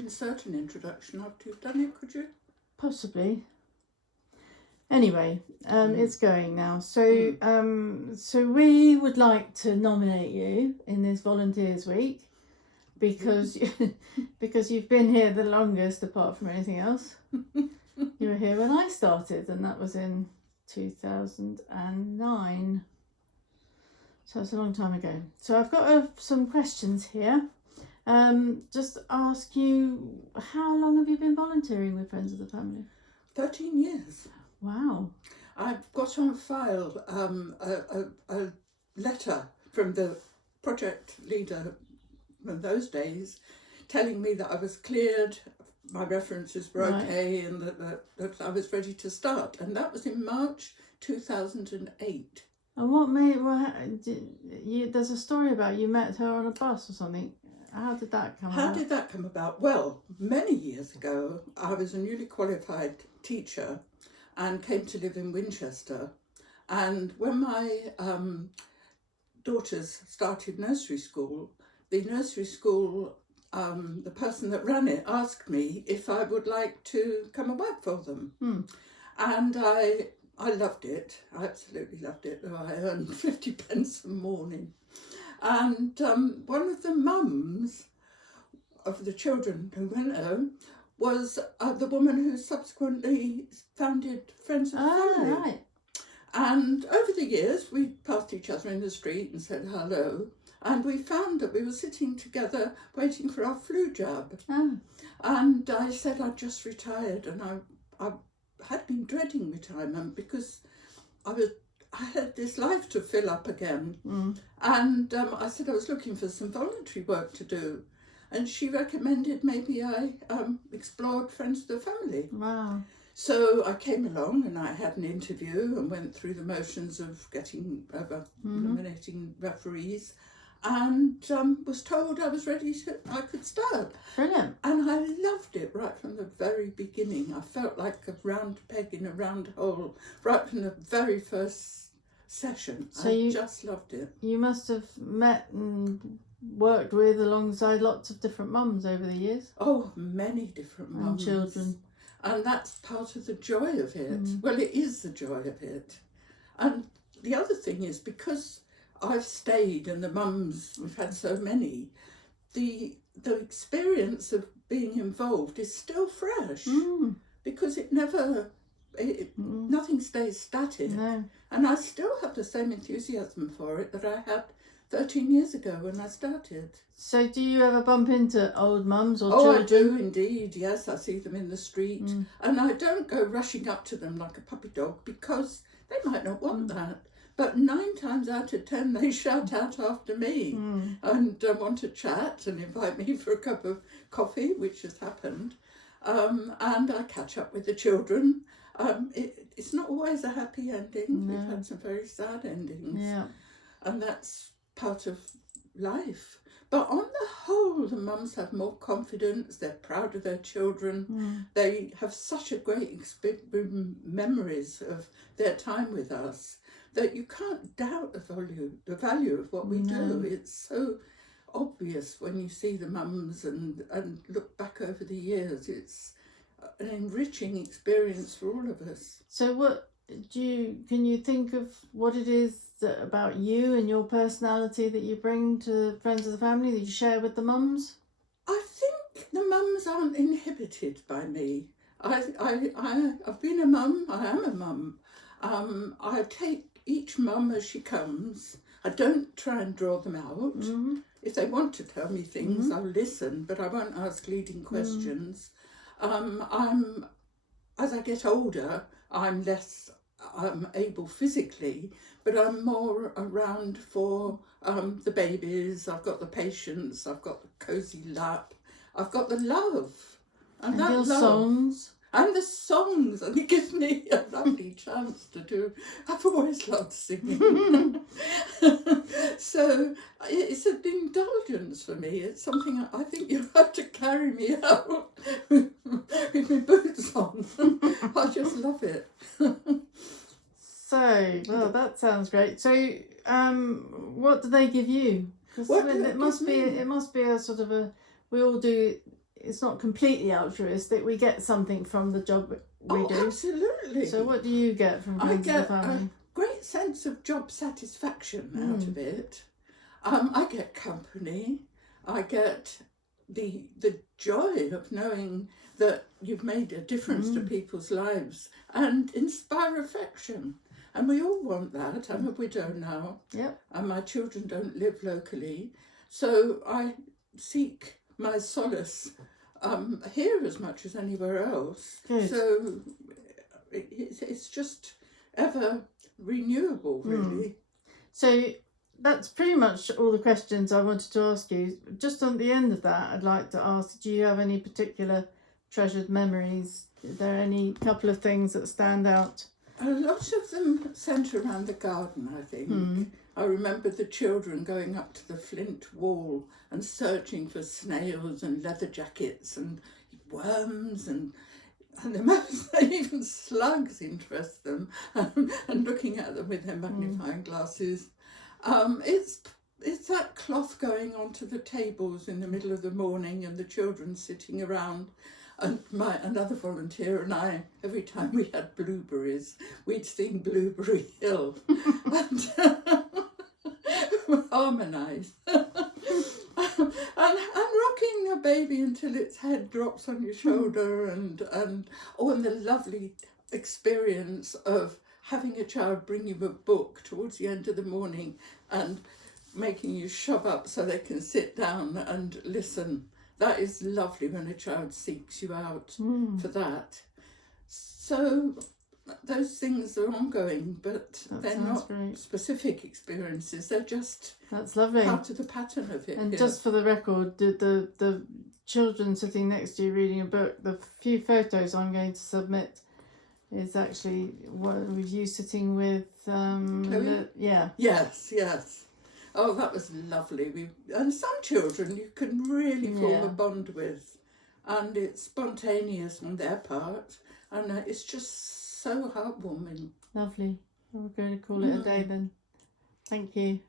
insert an introduction after you've done it, could you? Possibly. Anyway, it's going now. So, so we would like to nominate you in this Volunteers Week because because you've been here the longest, apart from anything else. You were here when I started, and that was in 2009. So it's a long time ago. So I've got some questions here. Just ask you, how long have you been volunteering with Friends of the Family? 13 years. Wow. I've got on file a letter from the project leader in those days telling me that I was cleared, my references were okay, and that I was ready to start. And that was in March 2008. And what made, there's a story about you met her on a bus or something. How did that come about? How did that come about? Well, many years ago, I was a newly qualified teacher and came to live in Winchester. And when my daughters started nursery school, the nursery school, the person that ran it asked me if I would like to come and work for them. And I loved it. I absolutely loved it. I earned 50 pence a morning. And one of the mums of the children who went home was the woman who subsequently founded Friends of the Family. Right. And over the years, we passed each other in the street and said hello. And we found that we were sitting together waiting for our flu jab. And I said I'd just retired, and I had been dreading retirement because I had this life to fill up again. And I said I was looking for some voluntary work to do. And she recommended maybe I explored Friends of the Family. Wow. So I came along and I had an interview and went through the motions of getting nominating referees, and was told I was ready I could start. Brilliant. And I loved it right from the very beginning. I felt like a round peg in a round hole right from the very first session. So I just loved it. You must have met and worked with alongside lots of different mums over the years. Oh, many different mums. And children. And that's part of the joy of it. Well, it is the joy of it. And the other thing is, because I've stayed and the mums, we've had so many, the experience of being involved is still fresh. Because nothing stays static. No. And I still have the same enthusiasm for it that I had 13 years ago when I started. So do you ever bump into old mums or children? Oh, I do indeed, yes. I see them in the street. And I don't go rushing up to them like a puppy dog because they might not want that. But 9 times out of 10, they shout out after me and want to chat and invite me for a cup of coffee, which has happened. And I catch up with the children. It's not always a happy ending. No. We've had some very sad endings. Yeah. And that's part of life. But on the whole, the mums have more confidence. They're proud of their children. They have such a great memories of their time with us that you can't doubt the value of what we do. It's so obvious when you see the mums and look back over the years. It's an enriching experience for all of us. So can you think of what it is about you and your personality that you bring to Friends of the Family that you share with the mums? I think the mums aren't inhibited by me. I've been a mum. I am a mum. I take each mum as she comes. I don't try and draw them out. If they want to tell me things, I'll listen, but I won't ask leading questions. As I get older, I'm less able physically, but I'm more around for the babies. I've got the patience, I've got the cosy lap, I've got the love. And that your love. songs. And the songs, and it gives me a lovely chance to do. I've always loved singing. So it's an indulgence for me. It's something I think you have to carry me out with my boots on. I just love it. So, well, that sounds great. So, what do they give you? Because it must be a sort of we all do it's not completely altruistic. We get something from the job we do. Absolutely. So what do you get from Friends of the Family? Great sense of job satisfaction out of it. I get company. I get the joy of knowing that you've made a difference to people's lives and inspire affection. And we all want that. I'm a widow now. Yep. And my children don't live locally. So I seek my solace here as much as anywhere else. Good. So it's just ever renewable, really. So that's pretty much all the questions I wanted to ask you. Just on the end of that, I'd like to ask, do you have any particular treasured memories? Are there any couple of things that stand out? A lot of them centre around the garden, I think. I remember the children going up to the flint wall and searching for snails and leather jackets and worms and the most, even slugs interest them, and looking at them with their magnifying glasses. It's that cloth going onto the tables in the middle of the morning and the children sitting around. And another volunteer and I, every time we had blueberries, we'd sing Blueberry Hill and harmonise. and rocking a baby until its head drops on your shoulder and the lovely experience of having a child bring you a book towards the end of the morning and making you shove up so they can sit down and listen. That is lovely when a child seeks you out for that. So those things are ongoing, but they're not specific experiences. They're just That's lovely. Part of the pattern of it. And just for the record, the children sitting next to you reading a book, the few photos I'm going to submit is actually one of you sitting with Chloe? Yeah. Yes. Oh, that was lovely. And some children you can really form a bond with, and it's spontaneous on their part, and it's just so heartwarming. Lovely. We're going to call it a day then. Thank you.